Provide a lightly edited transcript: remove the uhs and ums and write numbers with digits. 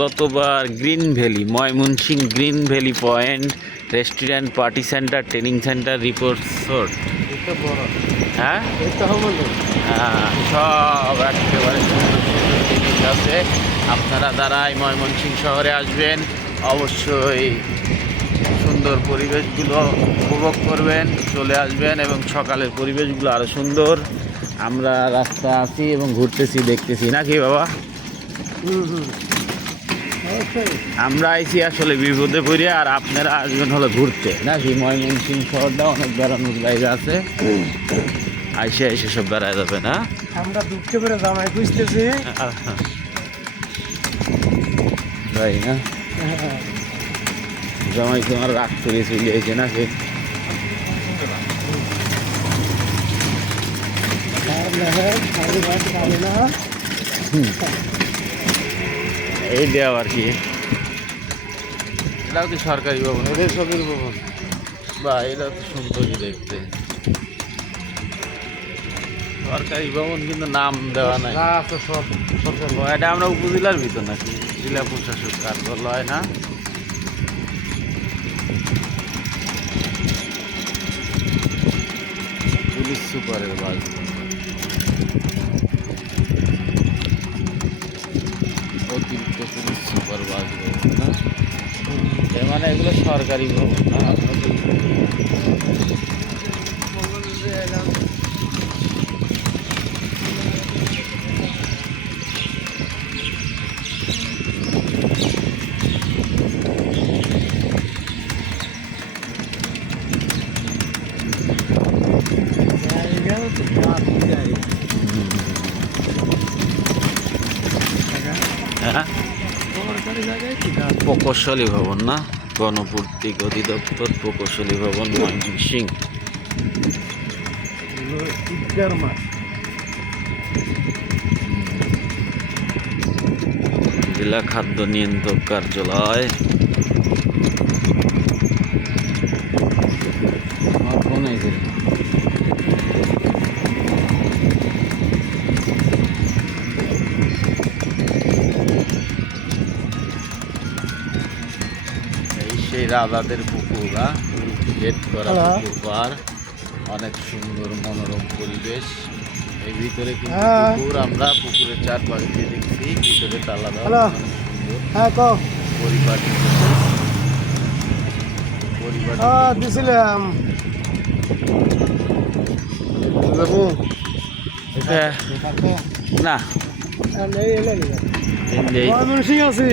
গতবার green valley, Mymensingh green valley point, restaurant, party centre, training centre, report শোট। হ্যাঁ হ্যাঁ, সব একেবারে সুন্দর সুন্দর জিনিস আছে। আপনারা যারা এই ময়মনসিংহ শহরে আসবেন অবশ্যই সুন্দর পরিবেশগুলো উপভোগ করবেন, চলে আসবেন। এবং সকালের পরিবেশগুলো আরও সুন্দর। আমরা রাস্তা আছি এবং ঘুরতেছি, দেখতেছি নাকি বাবা? আমরা আইছি আসলে বিপদে পড়ে, আর আপনারা আসবেন হলো ঘুরতে নাকি? ময়মনসিংহ শহরটা অনেক বেড়ানোর জায়গা আছে, আইসে আইসে সব বেড়ায় যাবে না। আমরা দুঃখে করে জামাই খুঁজতেছি তাই না? জামাই তোমার রাগ করে চলে আইছে নাকি? এই দেওয়া আর কি, এটাও কি সরকারি ভবন? এদের সবের ভবন বা এটা তো সুন্দরই দেখতে। সরকারি ভবন কিন্তু নাম দেওয়া নাই। এটা আমরা উপজেলার ভিতর নাকি? জেলা প্রশাসক কার্যালয় না? পুলিশ সুপারের বাস, অতিরিক্ত পুলিশ সুপার বাস ভবন না? এর মানে এগুলো সরকারি ভবন না? হ্যাঁ, প্রকৌশলী ভবন না? গণপূর্তি অধিদপ্তর, প্রকৌশলী ভবন, ময়মনসিংহ। জেলা খাদ্য নিয়ন্ত্রক কার্যালয়। আমার ফোন আইছে। সেই রাজাদের পুকুর, গেট করা পুকুর পার, অনেক সুন্দর মনোরম পরিবেশ। এই ভিতরে কিন্তু পুকুর, আমরা পুকুরের চারপাশে দিয়ে দেখছি, ভিতরে তালা দেওয়া, পরিপাটি দিছিলাম না আছে